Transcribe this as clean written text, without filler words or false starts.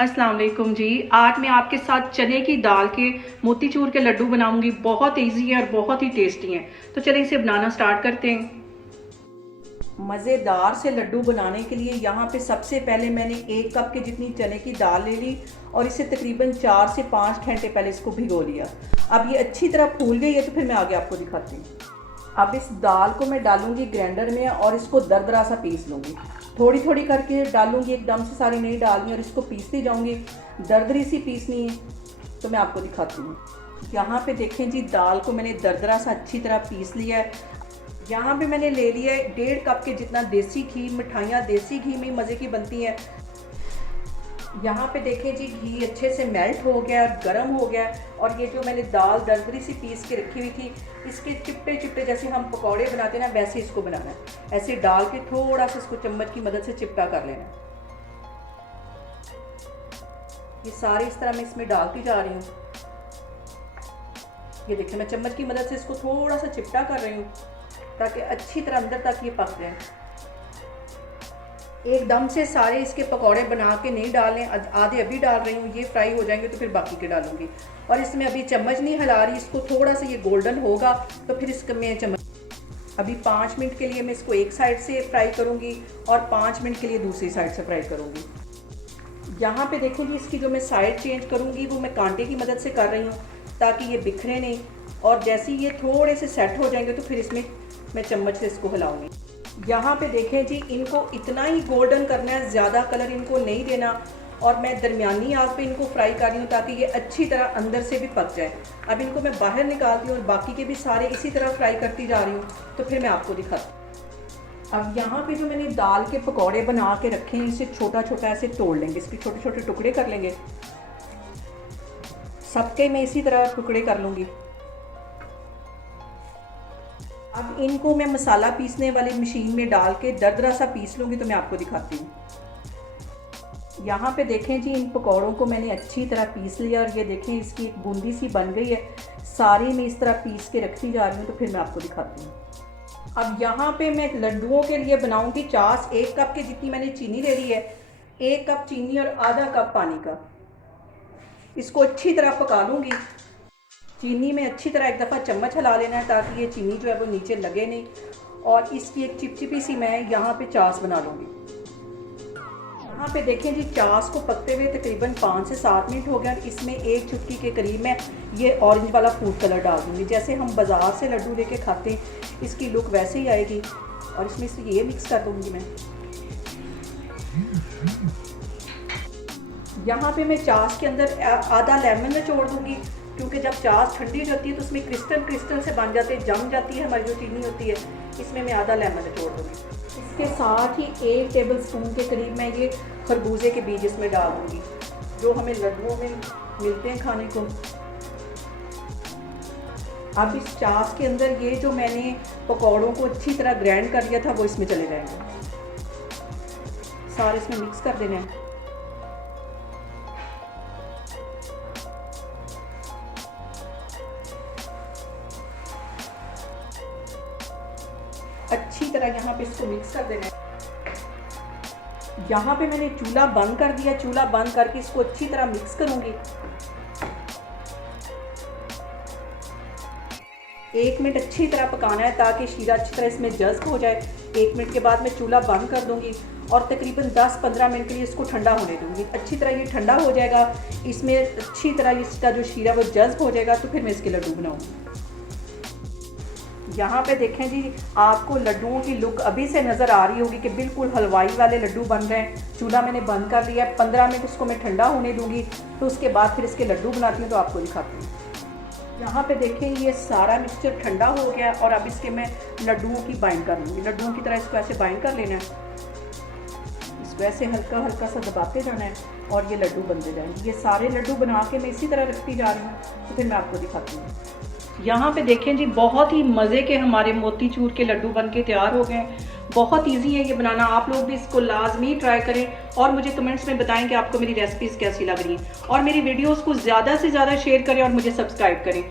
अस्सलाम वालेकुम जी। आज मैं आपके साथ चने की दाल के मोतीचूर के लड्डू बनाऊंगी। बहुत इजी है और बहुत ही टेस्टी हैं। तो चलिए इसे बनाना स्टार्ट करते हैं। मज़ेदार से लड्डू बनाने के लिए यहाँ पे सबसे पहले मैंने 1 कप के जितनी चने की दाल ले ली और इसे तकरीबन 4 से 5 घंटे पहले इसको भिगो लिया। अब ये अच्छी तरह फूल गई है तो फिर मैं आगे आपको दिखाती हूँ। अब इस दाल को मैं डालूंगी ग्राइंडर में और इसको दरदरा सा पीस लूँगी। थोड़ी थोड़ी करके डालूंगी, एकदम से सारी नहीं डालनी, और इसको पीसती जाऊँगी। दरदरी सी पीसनी है तो मैं आपको दिखाती हूँ। यहाँ पे देखें जी, दाल को मैंने दरदरा सा अच्छी तरह पीस लिया है। यहाँ पे मैंने ले लिया है 1.5 कप के जितना देसी घी। मिठाइयाँ देसी घी में मज़े की बनती हैं। यहाँ पे देखें जी, घी अच्छे से मेल्ट हो गया, गर्म हो गया, और ये जो मैंने दाल दरदरी सी पीस के रखी हुई थी, इसके चिपटे चिपटे जैसे हम पकौड़े बनाते हैं ना, वैसे इसको बनाना है। ऐसे डाल के थोड़ा सा इसको चम्मच की मदद से चिपटा कर लेना है। ये सारी इस तरह मैं इसमें डालती जा रही हूँ। ये देखिए, मैं चम्मच की मदद से इसको थोड़ा सा चिपटा कर रही हूँ ताकि अच्छी तरह अंदर तक ये पक जाए। एकदम से सारे इसके पकौड़े बना के नहीं डालें, आधे अभी डाल रही हूँ, ये फ्राई हो जाएंगे तो फिर बाकी के डालूंगी। और इसमें अभी चम्मच नहीं हिला रही, इसको थोड़ा सा ये गोल्डन होगा तो फिर इसका मैं चम्मच। अभी 5 मिनट के लिए मैं इसको एक साइड से फ्राई करूँगी और 5 मिनट के लिए दूसरी साइड से फ्राई करूँगी। यहाँ पे देखूँगी, इसकी जो मैं साइड चेंज करूँगी वो मैं कांटे की मदद से कर रही हूँ ताकि ये बिखरे नहीं। और जैसे ही ये थोड़े से सेट हो जाएंगे तो फिर इसमें मैं चम्मच से इसको हिलाऊंगी। यहाँ पे देखें जी, इनको इतना ही गोल्डन करना है, ज़्यादा कलर इनको नहीं देना। और मैं दरमियानी आग पे इनको फ्राई कर रही हूँ ताकि ये अच्छी तरह अंदर से भी पक जाए। अब इनको मैं बाहर निकालती हूँ और बाकी के भी सारे इसी तरह फ्राई करती जा रही हूँ, तो फिर मैं आपको दिखाती हूँ। अब यहाँ पे जो मैंने दाल के पकौड़े बना के रखे हैं, इसे छोटा छोटा ऐसे तोड़ लेंगे, इसके छोटे छोटे टुकड़े कर लेंगे। सबके मैं इसी तरह टुकड़े कर लूँगी। अब इनको मैं मसाला पीसने वाली मशीन में डाल के दरदरा सा पीस लूँगी, तो मैं आपको दिखाती हूँ। यहाँ पे देखें जी, इन पकौड़ों को मैंने अच्छी तरह पीस लिया और ये देखें, इसकी एक बूंदी सी बन गई है। सारी मैं इस तरह पीस के रखती जा रही हूँ, तो फिर मैं आपको दिखाती हूँ। अब यहाँ पे मैं लड्डुओं के लिए बनाऊँगी चाश। 1 कप की जितनी मैंने चीनी ले ली है, 1 कप चीनी और आधा कप पानी का। इसको अच्छी तरह पका लूँगी। चीनी में अच्छी तरह एक दफ़ा चम्मच हिला लेना है ताकि ये चीनी जो है वो नीचे लगे नहीं। और इसकी एक चिपचिपी सी मैं यहाँ पे चाश बना लूँगी। यहाँ पे देखें जी, चाश को पकते हुए तकरीबन 5 से 7 मिनट हो गए। इसमें 1 चुटकी के करीब मैं ये ऑरेंज वाला फूड कलर डाल दूँगी। जैसे हम बाज़ार से लड्डू लेके खाते हैं, इसकी लुक वैसे ही आएगी। और इसमें से ये मिक्स कर दूँगी मैं। यहाँ पे मैं चाश के अंदर आधा लेमन निचोड़ दूँगी, क्योंकि जब चाश ठंडी हो जाती है तो उसमें क्रिस्टल से बन जाते हैं, जम जाती है हमारी जो चीनी होती है। इसमें मैं आधा लेमन निचोड़ दूँगी। इसके साथ ही 1 टेबल स्पून के करीब मैं ये खरबूजे के बीज इसमें डाल दूँगी, जो हमें लड्डुओं में मिलते हैं खाने को। अब इस चाश के अंदर ये जो मैंने पकौड़ों को अच्छी तरह ग्राइंड कर लिया था वो इसमें चले जाएंगे। सारे इसमें मिक्स कर देना है। अच्छी तरह यहाँ पे इसको मिक्स कर देना है। यहाँ पे मैंने चूल्हा बंद कर दिया। चूल्हा बंद करके इसको अच्छी तरह मिक्स करूँगी। 1 मिनट अच्छी तरह पकाना है ताकि शीरा अच्छी तरह इसमें जज़्ब हो जाए। 1 मिनट के बाद मैं चूल्हा बंद कर दूँगी और तकरीबन 10-15 मिनट के लिए इसको ठंडा होने दूँगी। अच्छी तरह ये ठंडा हो जाएगा, इसमें अच्छी तरह इसका जो शीरा वो जज़्ब हो जाएगा, तो फिर मैं इसके लड्डू बनाऊँगी। यहाँ पे देखें जी, आपको लड्डुओं की लुक अभी से नज़र आ रही होगी कि बिल्कुल हलवाई वाले लड्डू बन रहे हैं। चूल्हा मैंने बंद कर लिया है। 15 मिनट इसको मैं ठंडा होने दूँगी, तो उसके बाद फिर इसके लड्डू बनाती हूँ, तो आपको दिखाती हूँ। यहाँ पे देखें, ये सारा मिक्सचर ठंडा हो गया और अब इसके मैं लड्डुओं की बाइंड कर लूँगी। लड्डुओं की तरह इसको ऐसे बाइंड कर लेना है। इसको ऐसे हल्का हल्का सा दबाते जाना है और ये लड्डू बनते जाएंगे। ये सारे लड्डू बना के मैं इसी तरह रखती जा रही हूँ, तो फिर मैं आपको दिखाती हूँ। यहाँ पे देखें जी, बहुत ही मज़े के हमारे मोतीचूर के लड्डू बन के तैयार हो गए। बहुत इजी है ये बनाना। आप लोग भी इसको लाजमी ट्राई करें और मुझे कमेंट्स में बताएं कि आपको मेरी रेसिपीज़ कैसी लग रही हैं। और मेरी वीडियोस को ज़्यादा से ज़्यादा शेयर करें और मुझे सब्सक्राइब करें।